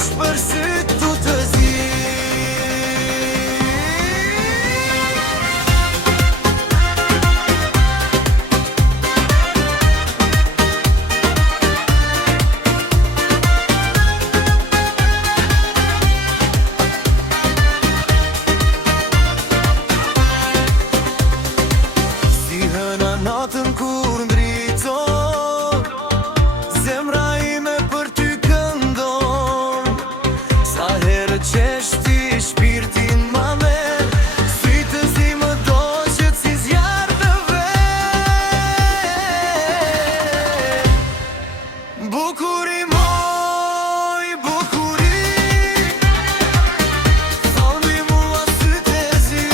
veç për syt tu të zi. Natën kur ndriton, zemra ime për ty këndon. Sa herë qesh ti shpirtin ma merr, sytë të zi më do që si zjarë në ver. Bukuri moj, bukuri, thonë mua sytë e zi.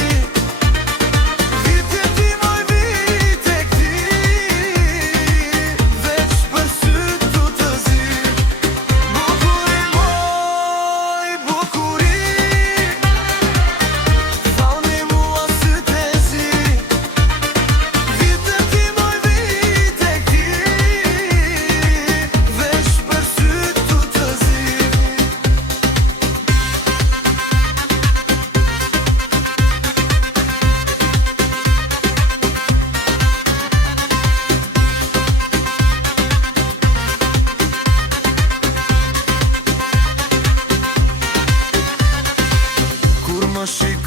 Shiko